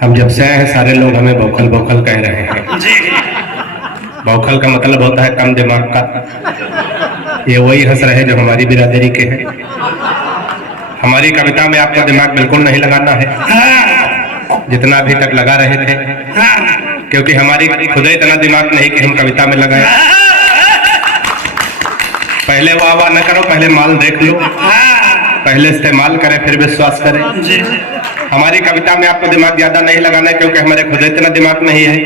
हम जब से आए हैं सारे लोग हमें बौखल बौखल कह रहे हैं। बौखल का मतलब होता है कम दिमाग का। ये वही हंस रहे जो हमारी बिरादरी के हैं। हमारी कविता में आपका दिमाग बिल्कुल नहीं लगाना है जितना अभी तक लगा रहे थे, क्योंकि हमारी खुद ही इतना दिमाग नहीं कि हम कविता में लगाए। पहले वाह वाह न करो, पहले माल देख लो, पहले इस्तेमाल करें फिर विश्वास करें। हमारी कविता में आपको दिमाग ज्यादा नहीं लगाना है, क्योंकि हमारे खुद इतना दिमाग नहीं है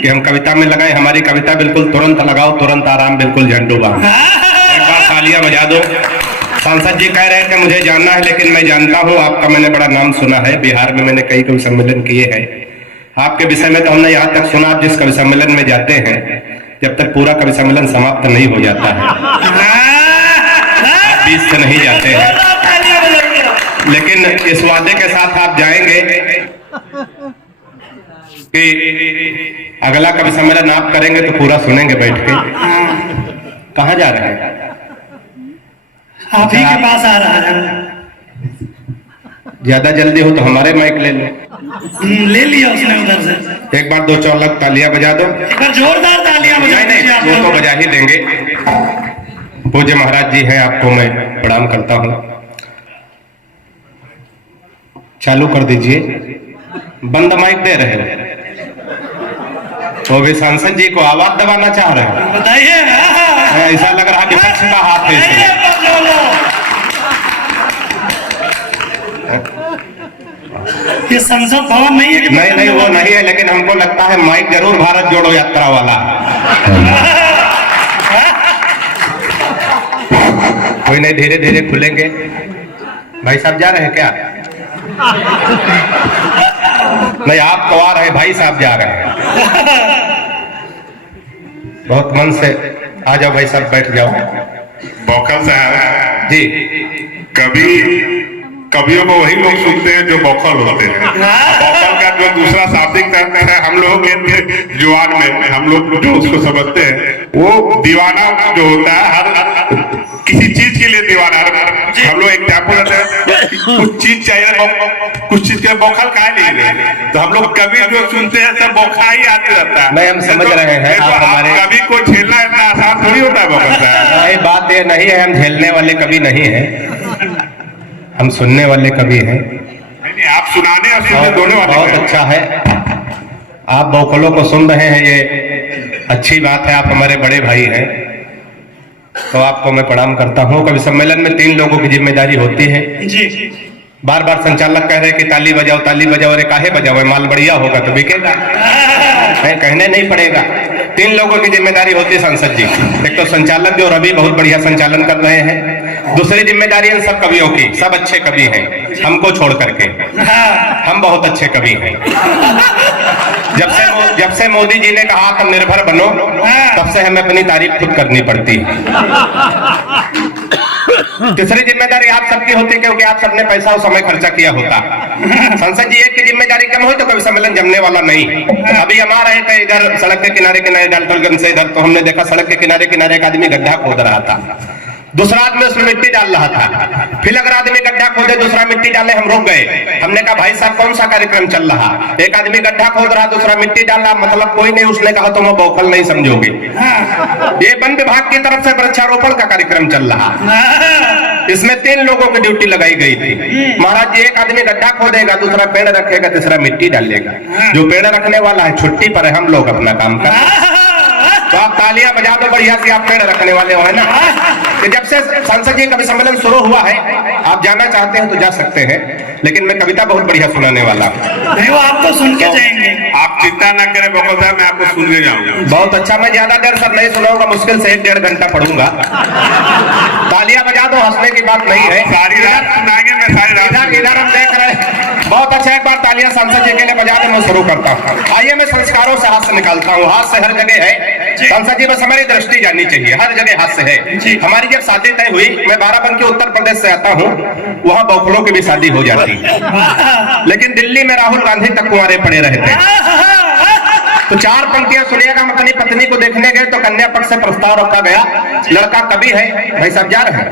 कि हम कविता में लगाएं। हमारी कविता बिल्कुल तुरंत लगाओ, तुरंत आराम, बिल्कुल झंडूबा। एक बार तालियां बजा दो। सांसद जी कह रहे थे मुझे जानना है, लेकिन मैं जानता हूं आपका, मैंने बड़ा नाम सुना है। बिहार में मैंने कई कवि सम्मेलन किए हैं। आपके विषय में तो हमने यहाँ तक सुना, आप जिस कवि सम्मेलन में जाते हैं जब तक पूरा कवि सम्मेलन समाप्त नहीं हो जाता है, आप बीच से नहीं जाते हैं। लेकिन इस वादे के साथ आप जाएंगे कि अगला कवि सम्मेलन आप करेंगे तो पूरा सुनेंगे बैठ के। कहाँ जा रहे हैं? आप ही के पास आ रहा है। ज्यादा जल्दी हो तो हमारे माइक ले लो। ले लिया उसने उधर से। एक बार दो चौलक तालियां बजा दो। एक बार जोरदार तालियां बजा दीजिए। वो तो बजा ही देंगे। पूज्य महाराज जी हैं, आपको मैं प्रणाम करता हूँ। चालू कर दीजिए। बंद माइक दे रहे हो तो भी सांसद जी को आवाज दबाना चाह रहे हो? बताइए। ऐसा लग रहा विपक्ष का हाथ है इसमें। ये संसद भवन नहीं है कि नहीं नहीं, वो नहीं है, लेकिन हमको लगता है माइक जरूर भारत जोड़ो यात्रा वाला। कोई नहीं, धीरे धीरे खुलेंगे। भाई साहब जा रहे हैं क्या? नहीं, आप तो आ रहे हैं, भाई साहब जा रहे हैं। बहुत मन से आ जाओ भाई साहब, बैठ जाओ। बौखल साहब जी, कवियों को वही लोग सुनते हैं जो बौखल होते हैं। बौखल का जो दूसरा शाब्दिक अर्थ है, हम लोग के जुबान में हम लोग जो उसको समझते हैं, वो दीवाना जो होता है, हर किसी चीज के लिए दीवाना। हम लोग एग्जाम्पल देते हैं, कुछ चीज चाहिए, कुछ चीज के बौखल काहे नहीं, तो हम लोग कवि जो सुनते हैं सब बौखा ही आते रहता है। नहीं, हम समझ रहे हैं। आप हमारे कवि को झेलना इतना आसान थोड़ी होता है बौखल साहब। नहीं, बात ये नहीं है, हम झेलने वाले कवि नहीं है, हम सुनने वाले कवि हैं। नहीं, आप सुनाने और सुनने दोनों वाले बहुत अच्छा है, आप बौखलों को सुन रहे हैं, ये अच्छी बात है। आप हमारे बड़े भाई हैं, तो आपको मैं प्रणाम करता हूँ। कवि सम्मेलन में 3 लोगों की जिम्मेदारी होती है। जी। बार बार संचालक कह रहे हैं कि ताली बजाओ, ताली बजाओ। अरे काहे बजाओ? माल बढ़िया होगा तो बिकेगा, कहने नहीं पड़ेगा। 3 लोगों की जिम्मेदारी होती है सांसद जी। एक तो संचालक जो रवि बहुत बढ़िया संचालन कर रहे हैं। दूसरी जिम्मेदारी इन सब कवियों की, सब अच्छे कवि हैं हमको छोड़ करके, हम बहुत अच्छे कवि हैं। जब से मोदी जी ने कहा आत्मनिर्भर बनो, तब से हमें अपनी तारीफ खुद करनी पड़ती है। तीसरी जिम्मेदारी आप सबकी होती है, क्योंकि आप सबने पैसा और समय खर्चा किया होता। संसद जी एक की जिम्मेदारी कम हो तो कभी सम्मेलन जमने वाला नहीं। अभी हम आ रहे थे इधर सड़क के किनारे किनारे डाल्टनगंज से इधर, तो हमने देखा सड़क के किनारे किनारे एक आदमी गड्ढा खोद रहा था, दूसरा आदमी उसमें मिट्टी डाल रहा था। फिर अगर आदमी गड्ढा खोदे, दूसरा मिट्टी डाले, हम रुक गए। हमने कहा भाई साहब कौन सा कार्यक्रम चल रहा? एक आदमी गड्ढा खोद रहा, दूसरा मिट्टी डाल रहा, मतलब कोई नहीं। उसने कहा तुम बौखल नहीं समझोगे, ये वन विभाग की तरफ से वृक्षारोपण का कार्यक्रम चल रहा। इसमें 3 लोगों की ड्यूटी लगाई गई थी। महाराज जी, एक आदमी गड्ढा खोदेगा, दूसरा पेड़ रखेगा, तीसरा मिट्टी डालेगा। जो पेड़ रखने वाला है छुट्टी पर है, हम लोग अपना काम कर। तो आप तालियां बजा दो बढ़िया से, आप पेड़ रखने वाले हो, है ना? कि जब से संसद जी कवि सम्मेलन शुरू हुआ है, आप जाना चाहते हैं तो जा सकते हैं, लेकिन मैं कविता बहुत बढ़िया सुनाने वाला हूँ। नहीं, वो आप तो सुन के जाएंगे। आप चिंता ना करें बौखल साहब, मैं आपको सुन के जाऊंगा। बहुत अच्छा, मैं ज्यादा देर सब नहीं सुनाऊंगा, मुश्किल से 1-1.5 घंटा पढ़ूंगा। तालियां बजा दो, हंसने की बात नहीं है। सारी रात सुनाएंगे, मैं सारी रात इधर हम देख रहे हैं। बहुत अच्छा, एक बार तालियां सांसद जी के लिए बजा दे, मैं शुरू करता हूँ। आइए, मैं संस्कारों से हाथ से निकालता हूँ। हाथ से हर जगह है सांसद जी, बस हमारी दृष्टि जाननी चाहिए, हर जगह हाथ से है। हमारी जब शादी तय हुई, मैं बाराबंकी उत्तर प्रदेश से आता हूँ, वहाँ बौखलों की भी शादी हो जाती है, लेकिन दिल्ली में राहुल गांधी तक कुंवारे पड़े रहते। तो 4 पंक्तियां सुनिएगा। हम अपनी पत्नी को देखने गए तो कन्या पक्ष से प्रस्ताव रखा गया, लड़का कवि है, भाई साहब जा रहे हैं,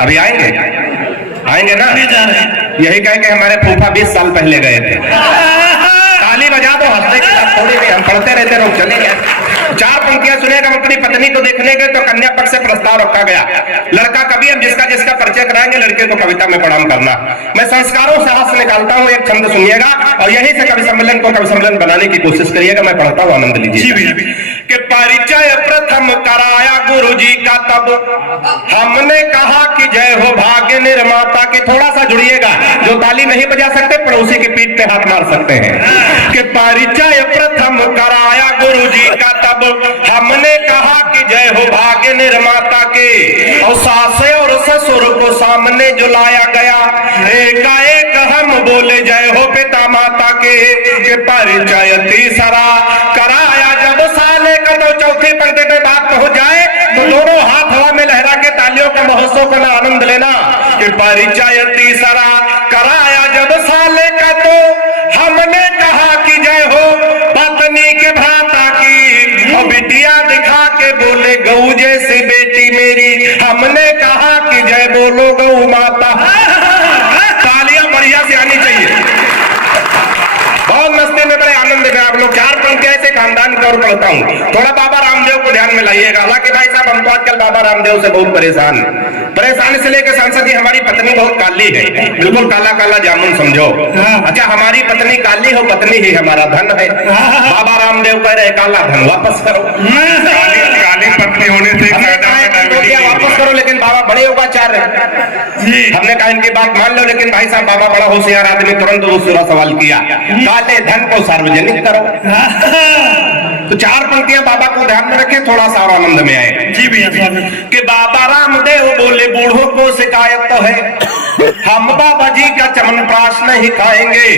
अभी आएंगे। आएंगे ना? नहीं जा रहे हैं। यही कहे कि हमारे फूफा 20 साल पहले गए थे। ताली बजा दो, हंसने के साथ थोड़ी भी हम पढ़ते रहते लोग चले गए। 4 पंक्तियां सुनेगा। अपनी पत्नी को देखने गए तो कन्या पक्ष से प्रस्ताव रखा गया। लड़का कवि, हम जिसका जिसका परिचय कराएंगे लड़के को कविता में प्रणाम करना। मैं संस्कारों से हाथ निकालता हूँ, एक छंद सुनिएगा और यही से कवि सम्मेलन को कवि सम्मेलन बनाने की कोशिश करिएगा। मैं पढ़ता हूँ, आनंद लीजिए। कि परिचय प्रथम कराया गुरु जी का, तब हमने कहा कि जय हो भाग्य निर्माता की। थोड़ा सा जुड़िएगा, जो ताली नहीं बजा सकते पड़ोसी की पीठ पे हाथ मार सकते हैं। कि परिचय प्रथम कराया गुरु जी का, तब हमने कहा कि जय हो भाग्य निर्माता के। और सास और ससुर को सामने जो लाया गया, एकाएक हम बोले जय हो पिता माता के। कि परिचय तीसरा कराया जब साले का, तो चौथी पंक्ति पे बात पहुंच जाए तो दोनों हाथ हवा में लहरा के तालियों के महोत्सव का आनंद लेना। कि परिचय तीसरा कराया जब साले का, तो हमने कहा कि जय हो पत्नी के भ्राता की। और बिटिया दिखा के बोले गऊ जैसी बेटी मेरी, हमने कहा कि जय बोलो गऊ माता। तालियां बढ़िया से आनी चाहिए। बहुत मस्ती में, बड़े आनंद में आप लोग 4 पंक्तियां ऐसे खानदान की ओर पढ़ता हूँ। थोड़ा बाबा रामदेव को ध्यान में लाइएगा। हालांकि भाई साहब हम तो आजकल बाबा रामदेव से बहुत परेशान से लेकर सांसद जी, हमारी पत्नी बहुत काली है, बिल्कुल काला काला जामुन समझो। अच्छा, हमारी पत्नी काली हो, पत्नी ही हमारा धन है। बाबा रामदेव कह रहे काला धन वापस करो। काली पत्नी होने से वापस करो, लेकिन बाबा बड़े योगाचार्य हैं। हमने कहा इनकी बात मान लो, लेकिन भाई साहब बाबा बड़ा होशियार आदमी, तुरंत दूसरा सवाल किया, काले धन को सार्वजनिक करो। तो 4 पंक्तियां बाबा को ध्यान में रखें, थोड़ा सा और आनंद में आए। जी भैया स्वागत। कि बाबा रामदेव बोले बूढ़ों को शिकायत तो है, हम बाबा जी का चमनप्राश नहीं खाएंगे।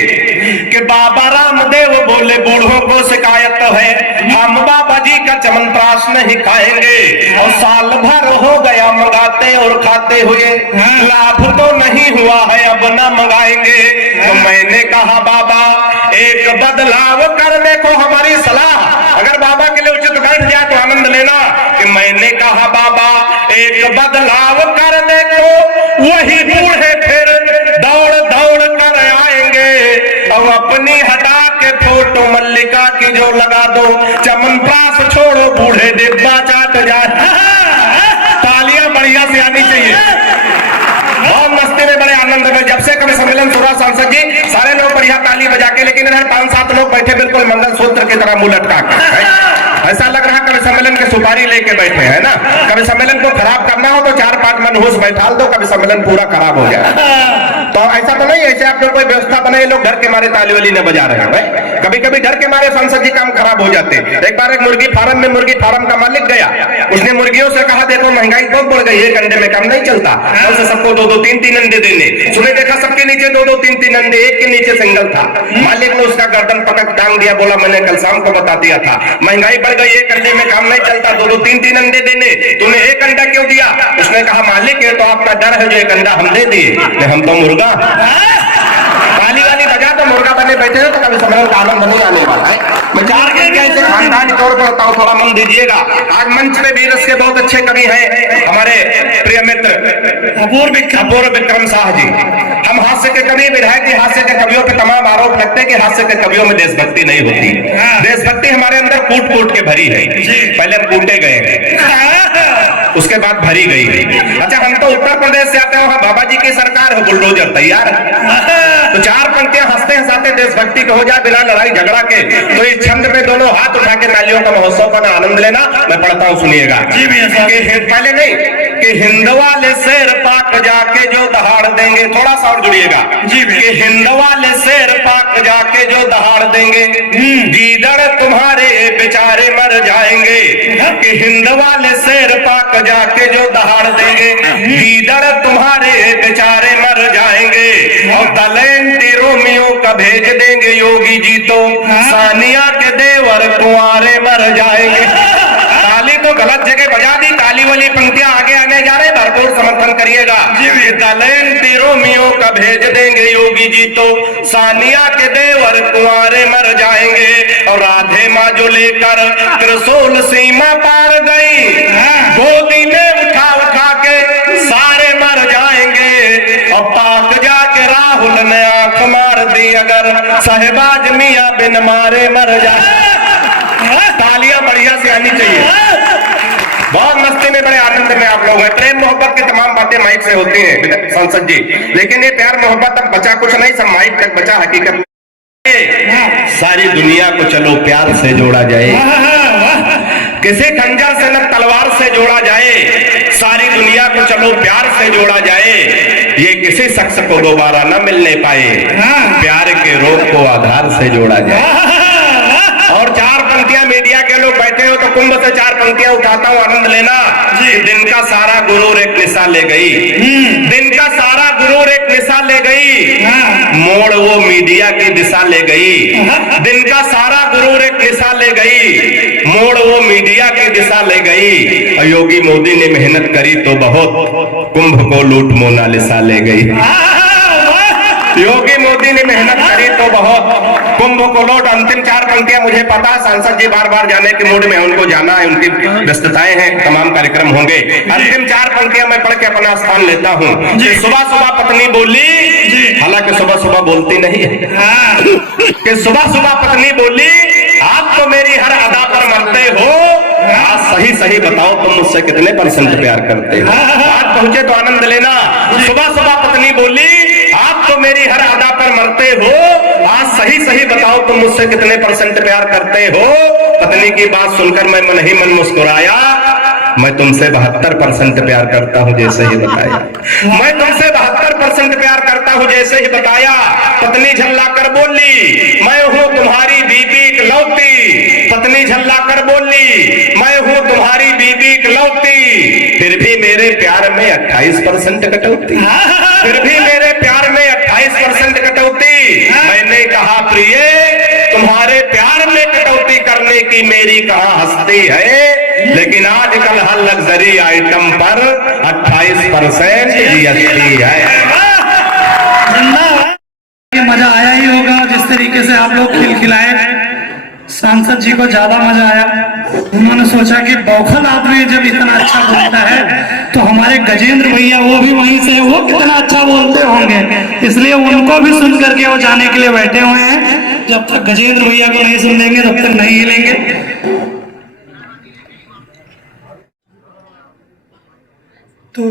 कि बाबा रामदेव बोले बूढ़ों को शिकायत तो है, हम बाबा जी का चमनप्राश नहीं खाएंगे। और साल भर हो गया मंगाते और खाते हुए, लाभ तो नहीं हुआ है अब ना मंगाएंगे। तो मैंने कहा बाबा एक बदलाव करने को हमारी सलाह। अगर बाबा के लिए उचित बैठ जाए तो आनंद लेना। कि मैंने कहा बाबा एक बदलाव करने को, वही बूढ़े फिर दौड़ दौड़ कर आएंगे। अब अपनी हटा के फोटो मल्लिका की जो लगा दो, चमनप्राश छोड़ो बूढ़े डिब्बा चाट जाए। तालियां बढ़िया से आनी चाहिए। बहुत मस्ती में, बड़े आनंद में। जब से कवि सम्मेलन शुरू, सांसद जी सारे लोग बढ़िया ताली बजा के, लेकिन इधर 5-7 लोग बैठे बिल्कुल मंगलसूत्र की तरह मुंह लटका के। ऐसा लग रहा है कवि सम्मेलन के सुपारी लेके बैठे हैं ना। कवि सम्मेलन को खराब करना हो तो 4-5 मनहूस बैठाल दो, कवि सम्मेलन पूरा खराब हो जाए। तो ऐसा तो नहीं, ऐसे आप लोग कोई व्यवस्था बनाए, लोग घर के मारे ताली वाली न बजा रहे हैं भाई। कभी कभी घर के मारे सांसद जी काम खराब हो जाते। एक बार एक मुर्गी फार्म में मुर्गी फार्म का मालिक गया, उसने मुर्गियों से कहा देखो महंगाई बहुत बढ़ गई, एक अंडे में काम नहीं चलता, कल से सबको 2-2, 3-3 अंडे देने। सुने देखा सबके नीचे 2-2, 3-3 अंडे, एक के नीचे सिंगल था। मालिक ने उसका गर्दन पकड़ टांग दिया, बोला मैंने कल शाम को बता दिया था, महंगाई बढ़ गई, एक अंडे में काम नहीं चलता, 2-2, 3-3 अंडे देने, तूने एक अंडा क्यों दिया? उसने कहा मालिक ये तो आपका डर है, जो एक अंडा हम दे दिए, हम तो मुर्गा। ताली वाली बजा तो मुर्गा बने बैठे हैं, तो कभी सम्मेलन का आनंद नहीं आने वाला है। मैं 4 कैसे खानदान की तौर पर बताऊं, थोड़ा मन दीजिएगा। आज मंच पे भी रस के बहुत अच्छे कवि हैं, हमारे प्रिय मित्र अपूर्व विक्रम शाह जी। हम हास्य के कवि, विधायक जी हास्य के कवियों पे तमाम आरोप लगते हैं कि हास्य के कवियों में देशभक्ति नहीं होती। देशभक्ति हमारे अंदर कूट कूट के भरी है। पहले हम कूटे गए, उसके बाद भरी गई। अच्छा, हम तो उत्तर प्रदेश से आते हैं, वहां बाबा जी की सरकार है, बुलडोजर तैयार है। तो 4 पंक्तियां हंसते हंसाते देशभक्ति के हो जाए बिना लड़ाई झगड़ा के। तो इस छंद में दोनों हाथ उठा के तालियों का महोत्सव का आनंद लेना। मैं पढ़ता हूँ, सुनिएगा। पहले नहीं कि हिंद वाले शेर पाक जाके जो दहाड़ देंगे, थोड़ा सा और जुड़िएगा। कि हिंद वाले शेर पाक जाके जो दहाड़ देंगे, गीदड़ तुम्हारे बेचारे मर जाएंगे। कि हिंद वाले शेर पाक जाके जो दहाड़ देंगे, गीदड़ तुम्हारे बेचारे मर जाएंगे। और तलेंटी रोमियो का भेज देंगे योगी जी, तो सानिया के देवर कुंवारे मर जाएंगे। ताली तो गलत जगह बजा दी, ताली वाली पंक्तियां आगे आने जा रहे, भरपूर समर्थन करिएगा। तलेंटी रोमियो का भेज देंगे योगी जी, तो सानिया के देवर कुंवारे मर जाएंगे। और राधे माँ जो लेकर त्रिशूल सीमा पार गई, गोदी में उठा उठा के सारे मर जाएंगे। अब भी अगर साहेबाज मियाँ बिन मारे मर जा। तालियां बढ़िया से आनी चाहिए। बहुत मस्ती में, बड़े आनंद में आप लोग हैं। प्रेम मोहब्बत की तमाम बातें माइक से होती हैं संसद जी, लेकिन ये प्यार मोहब्बत तक बचा कुछ नहीं, सब माइक तक बचा। हकीकत सारी दुनिया को चलो प्यार से जोड़ा जाए, किसी खंजर से न तलवार से जोड़ा जाए, सारी दुनिया को चलो प्यार से जोड़ा जाए, ये किसी शख्स को दोबारा न मिलने पाए, प्यार के रोग को आधार से जोड़ा जाए। और चार पंक्तियां मीडिया के लोग बैठे हो तो कुंभ से चार पंक्तियां उठाता हूं, आनंद लेना। दिन का सारा गुरूर एक निशा ले गई, दिन का सारा गुरूर एक निशा ले गई, मोड़ वो मीडिया की दिशा ले गई। दिन का सारा गुरूर एक निशा ले गई, मोड़ वो मीडिया की दिशा ले गई। योगी मोदी ने मेहनत करी तो बहुत, कुंभ को लूट मोनालिसा ले गई। योगी मोदी ने मेहनत करी तो बहुत, कुंभ को लौट। अंतिम चार पंक्तियां मुझे पता, सांसद जी बार बार जाने के मूड में, उनको जाना है, उनकी व्यस्तताएं हैं, तमाम कार्यक्रम होंगे। अंतिम चार पंक्तियां मैं पढ़ के अपना स्थान लेता हूं। सुबह सुबह पत्नी बोली, हालांकि सुबह सुबह बोलती नहीं है, कि सुबह सुबह पत्नी बोली, आप तो मेरी हर अदा पर मरते हो, आज सही सही बताओ तुम मुझसे कितने % प्यार करते हो। आज पहुंचे तो आनंद लेना। सुबह सुबह पत्नी बोली, आप तो मेरी हर अदा पर मरते हो, आज सही सही बताओ तुम मुझसे कितने % प्यार करते हो। पत्नी की बात सुनकर मैं मन ही मन मुस्कुराया, मैं तुमसे 72% प्यार करता हूं जैसे ही बताया, मैं तुमसे 72% प्यार करता हूं जैसे ही बताया। पत्नी झल्ला कर बोली, मैं हूं तुम्हारी बीबी इकलौती। पत्नी झल्ला कर बोली, मैं हूं तुम्हारी बीबी इकलौती, फिर भी मेरे प्यार में 28% कटौती, फिर भी मेरे प्यार में 28% कटौती। मैंने कहा प्रिय, तुम्हारे प्यार में कटौती करने की मेरी कहां हस्ती है, लेकिन आजकल हर लग्जरी आइटम पर 28% जीएसटी है। ये मजा आया ही होगा, जिस तरीके से आप लोग खिलखिलाए, सांसद जी को ज्यादा मजा आया। उन्होंने सोचा कि बौखल आदमी जब इतना अच्छा बोलता है तो हमारे गजेंद्र भैया वो भी वहीं से, वो कितना अच्छा बोलते होंगे, इसलिए उनको भी सुन करके वो जाने के लिए बैठे हुए हैं। जब तक गजेंद्र भैया को नहीं सुन लेंगे तब तक नहीं हिलेंगे। तो